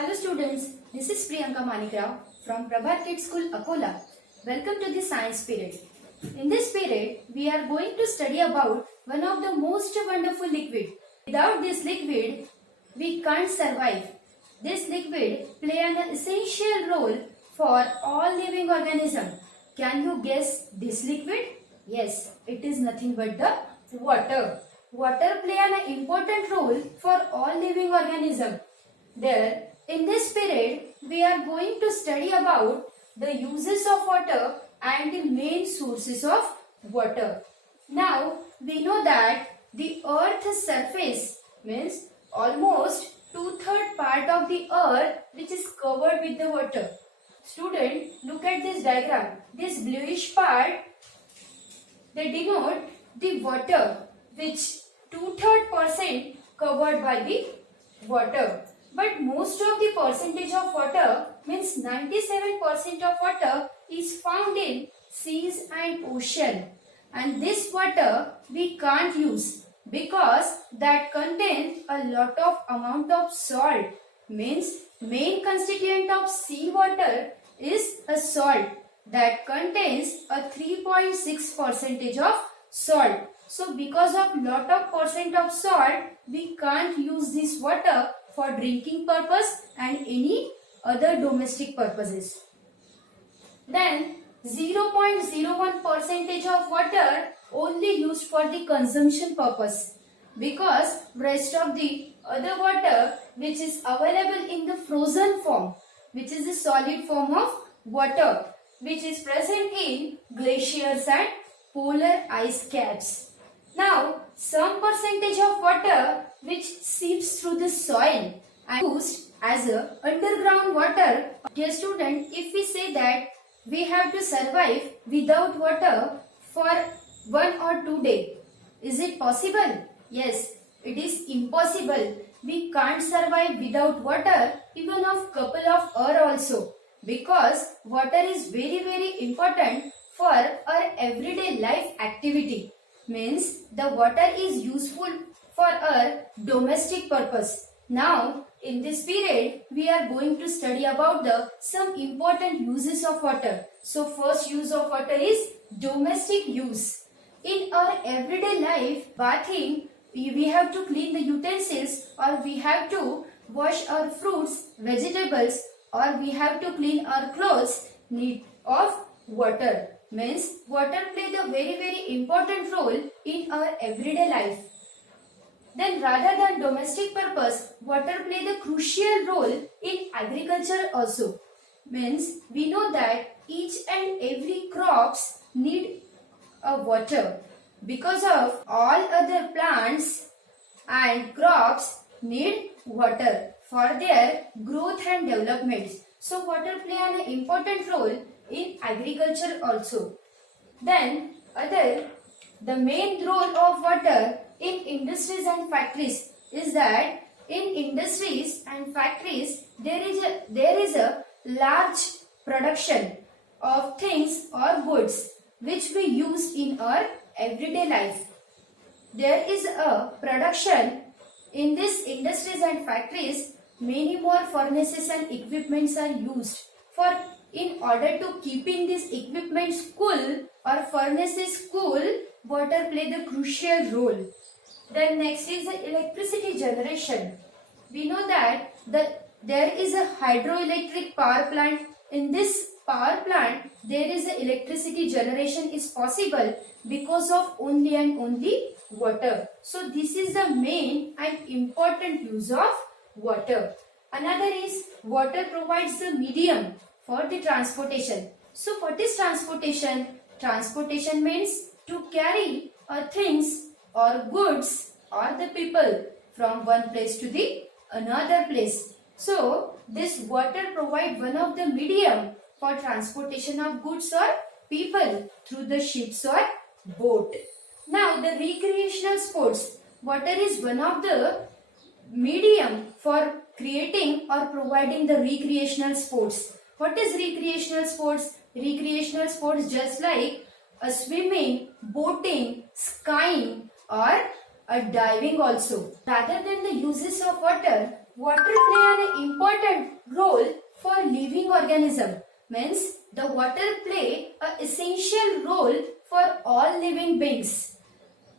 Hello students, this is Priyanka Manikrao from Prabhat Kids School, Akola. Welcome to the science period. In this period, we are going to study about one of the most wonderful liquid. Without this liquid, we can't survive. This liquid play an essential role for all living organisms. Can you guess this liquid? Yes, it is nothing but the water. Water play an important role for all living organisms. There, in this period, we are going to study about the uses of water and the main sources of water. Now, we know that the earth's surface means almost 2/3 part of the earth which is covered with the water. Student, look at this diagram. This bluish part, they denote the water which 2/3% covered by the water. But most of the percentage of water means 97% of water is found in seas and ocean. And this water we can't use because that contains a lot of amount of salt. Means main constituent of sea water is a salt that contains a 3.6 percentage of salt. So because of lot of percent of salt, we can't use this water for drinking purpose and any other domestic purposes. Then 0.01 percentage of water only used for the consumption purpose, because rest of the other water which is available in the frozen form, which is the solid form of water, which is present in glaciers and polar ice caps. Now, some percentage of water which seeps through the soil and used as a underground water. Dear student, if we say that we have to survive without water for 1 or 2 days, is it possible? Yes, it is impossible. We can't survive without water even of couple of hours also, because water is very important for our everyday life activity. Means the water is useful for our domestic purpose. Now, in this period, we are going to study about some important uses of water. So, first use of water is domestic use. In our everyday life, bathing, we have to clean the utensils, or we have to wash our fruits, vegetables, or we have to clean our clothes, need of water. Means water play the very important role in our everyday life. Then rather than domestic purpose, water play the crucial role in agriculture also. Means we know that each and every crops need a water, because of all other plants and crops need water for their growth and development. So water play an important role in agriculture also. Then the main role of water in industries and factories is that in industries and factories there is a large production of things or goods which we use in our everyday life. There is a production in these industries and factories. Many more furnaces and equipments are used for, in order to keeping this equipments cool or furnaces cool, water play the crucial role. Then next is the electricity generation. We know that there is a hydroelectric power plant. In this power plant, there is a electricity generation is possible because of only and only water. So this is the main and important use of water. Another is water provides the medium for the transportation. So what is transportation? Transportation means to carry things or goods or the people from one place to the another place. So this water provide one of the medium for transportation of goods or people through the ships or boat. Now the recreational sports. Water is one of the medium for creating or providing the recreational sports. What is recreational sports? Recreational sports just like a swimming, boating, skiing or a diving also. Rather than the uses of water, water play an important role for living organism. Means the water play a essential role for all living beings.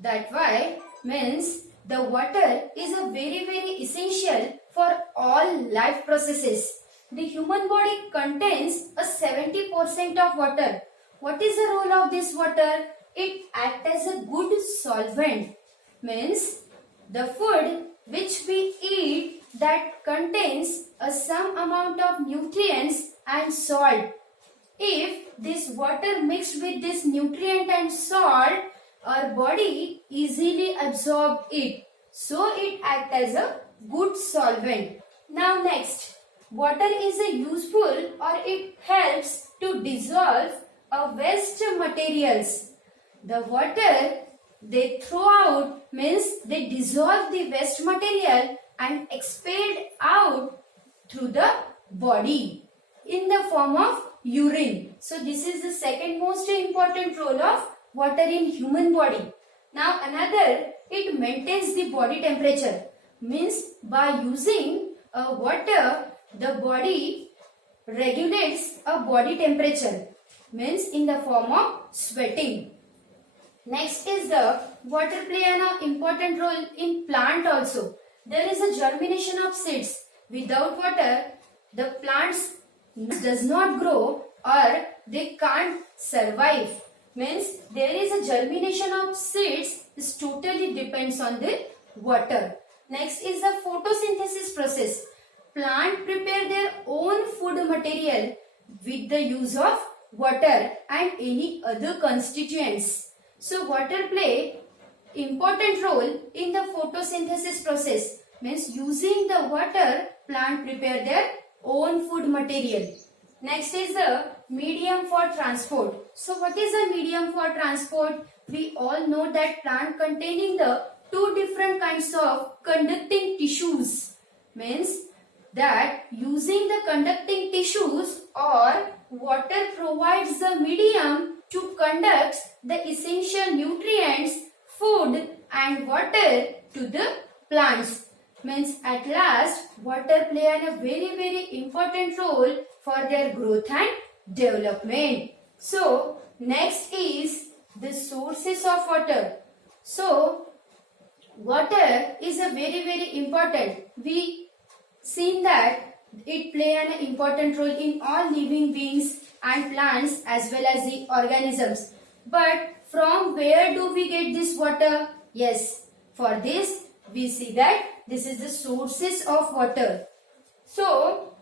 That why means the water is a very essential for all life processes. The human body contains a 70% of water. What is the role of this water? It acts as a good solvent. Means the food which we eat that contains a some amount of nutrients and salt. If this water mixed with this nutrient and salt, our body easily absorb it. So it acts as a good solvent. Now next, water is a useful or it helps to dissolve a waste materials. The water they throw out means they dissolve the waste material and expelled out through the body in the form of urine. So this is the second most important role of water in human body. Now another, it maintains the body temperature. Means by using water, the body regulates a body temperature. Means in the form of sweating. Next is the water play an important role in plant also. There is a germination of seeds. Without water, the plants does not grow or they can't survive. Means there is a germination of seeds is totally depends on the water. Next is the photosynthesis process. Plant prepare their own food material with the use of water and any other constituents. So water play important role in the photosynthesis process. Means using the water, plant prepare their own food material. Next is the medium for transport. So what is a medium for transport? We all know that plant containing the two different kinds of conducting tissues. Means that using the conducting tissues or water provides the medium to conduct the essential nutrients, food and water to the plants. Means at last water play a very important role for their growth and development. So next is the sources of water. So water is a very important. We seen that it play an important role in all living beings and plants as well as the organisms. But from where do we get this water? Yes, for this we see that this is the sources of water. So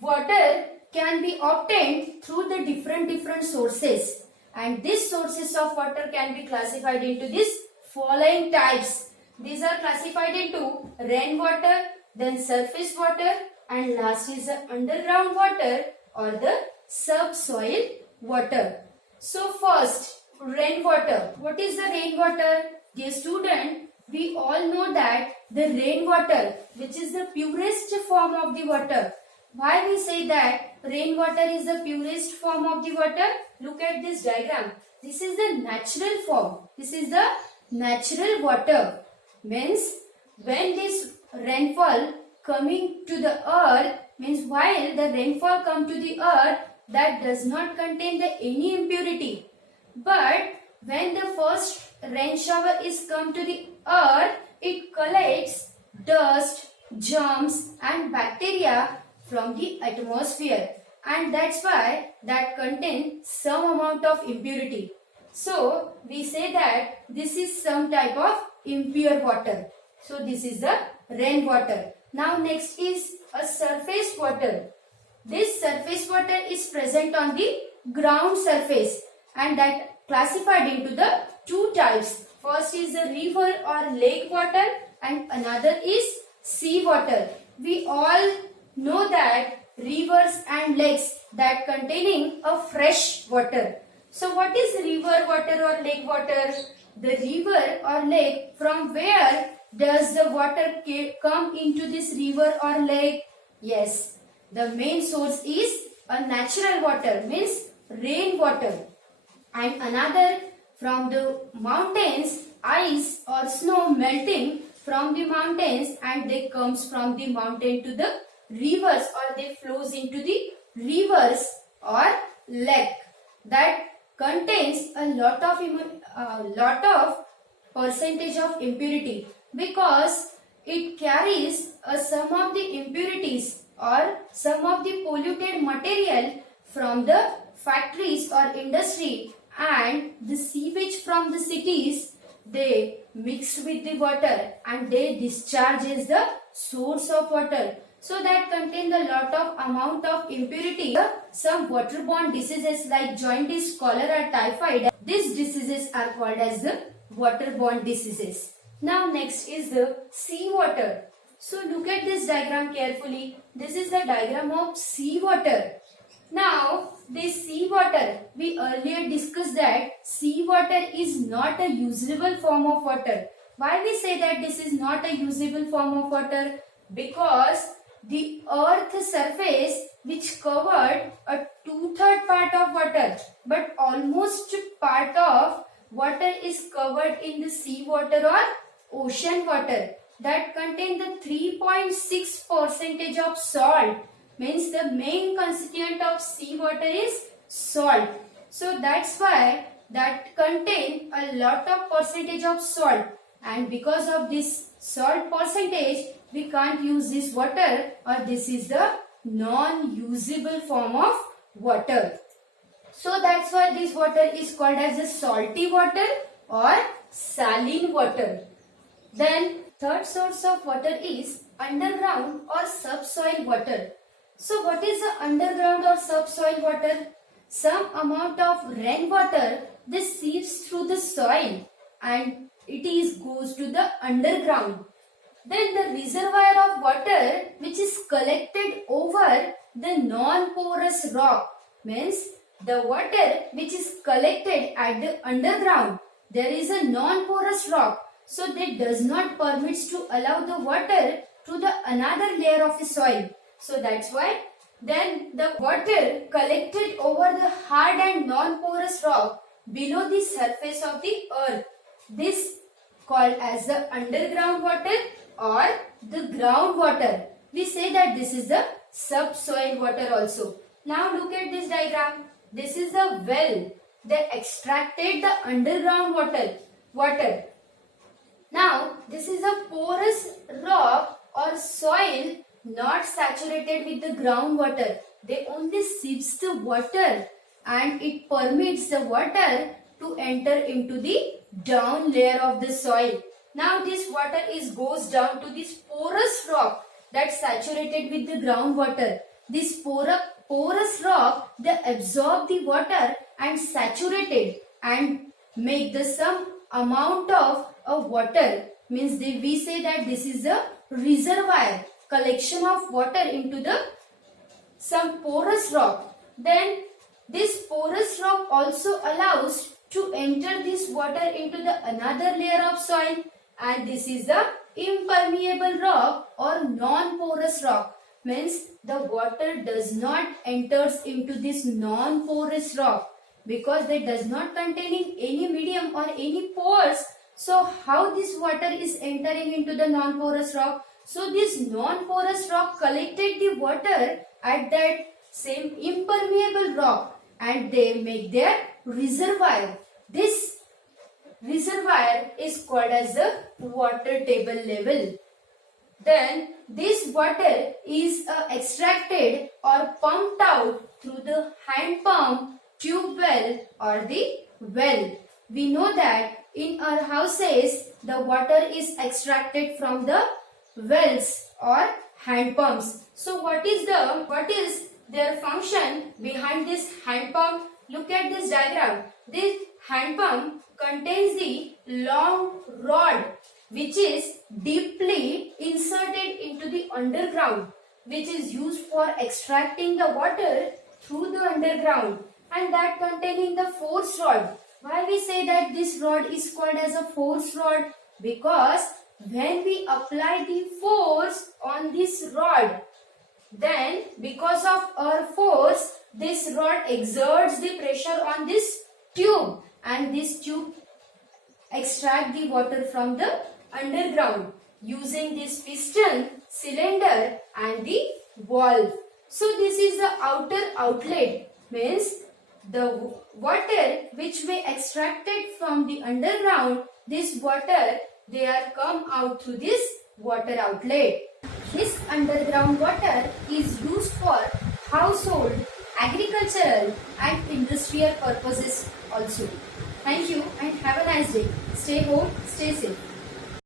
water can be obtained through the different sources, and these sources of water can be classified into these following types. These are classified into rainwater, then surface water, and last is the underground water or the subsoil water. So first, rainwater. What is the rainwater? Dear student, we all know that the rainwater, which is the purest form of the water. Why we say that rainwater is the purest form of the water? Look at this diagram. This is the natural form. This is the natural water. Means when this rainfall coming to the earth, means while the rainfall come to the earth, that does not contain the any impurity. But when the first rain shower is come to the earth, it collects dust, germs and bacteria from the atmosphere, and that's why that contains some amount of impurity. So we say that this is some type of impure water. So this is the rainwater. Now next is a surface water. This surface water is present on the ground surface, and that classified into the two types. First is the river or lake water and another is sea water. We all know that rivers and lakes that containing a fresh water. So what is river water or lake water? The river or lake, from where does the water come into this river or lake? Yes, the main source is a natural water, means rain water. And another from the mountains, ice or snow melting from the mountains and they comes from the mountain to the rivers, or they flows into the rivers or lake that contains a lot of percentage of impurity, because it carries some of the impurities or some of the polluted material from the factories or industry, and the sewage from the cities, they mix with the water and they discharge as the source of water, so that contain a lot of amount of impurity. Some waterborne diseases like jaundice, cholera, typhoid, these diseases are called as the waterborne diseases. Now next is the seawater. So look at this diagram carefully. This is the diagram of seawater. Now this seawater, we earlier discussed that seawater is not a usable form of water. Why we say that this is not a usable form of water? Because the earth surface which covered a 2/3 part of water, but almost part of water is covered in the seawater or ocean water that contain the 3.6 percentage of salt. Means the main constituent of seawater is salt. So that's why that contain a lot of percentage of salt, and because of this salt percentage we can't use this water, or this is the non-usable form of water. So that's why this water is called as a salty water or saline water. Then third source of water is underground or subsoil water. So what is the underground or subsoil water? Some amount of rainwater, this seeps through the soil and goes to the underground. Then the reservoir of water which is collected over the non-porous rock, means the water which is collected at the underground, there is a non-porous rock, so that does not permits to allow the water to the another layer of the soil. So that's why then the water collected over the hard and non-porous rock below the surface of the earth, this called as the underground water or the groundwater. We say that this is the subsoil water also. Now look at this diagram. This is the well. They extracted the underground water. Now this is a porous rock or soil not saturated with the groundwater. They only sieves the water and it permits the water to enter into the down layer of the soil. Now this water goes down to this porous rock that's saturated with the groundwater. This porous rock, they absorb the water and saturate it and make the some amount of water. Means we say that this is a reservoir, collection of water into the some porous rock. Then this porous rock also allows to enter this water into the another layer of soil, and this is the impermeable rock or non-porous rock. Means the water does not enters into this non-porous rock because it does not containing any medium or any pores. So how this water is entering into the non-porous rock? So this non-porous rock collected the water at that same impermeable rock and they make their reservoir. This reservoir is called as the water table level. Then this water is extracted or pumped out through the hand pump, tube well or the well. We know that in our houses the water is extracted from the wells or hand pumps. So what is their function behind this hand pump? Look at this diagram. This hand pump contains the long rod which is deeply inserted into the underground, which is used for extracting the water through the underground, and that containing the force rod. Why we say that this rod is called as a force rod? Because when we apply the force on this rod, then because of our force, this rod exerts the pressure on this tube and this tube extract the water from the underground. using this piston, cylinder and the valve. So this is the outer outlet, means the water which we extracted from the underground, this water they are come out through this water outlet. This underground water is used for household, agricultural and industrial purposes also. Thank you and have a nice day. Stay home, stay safe.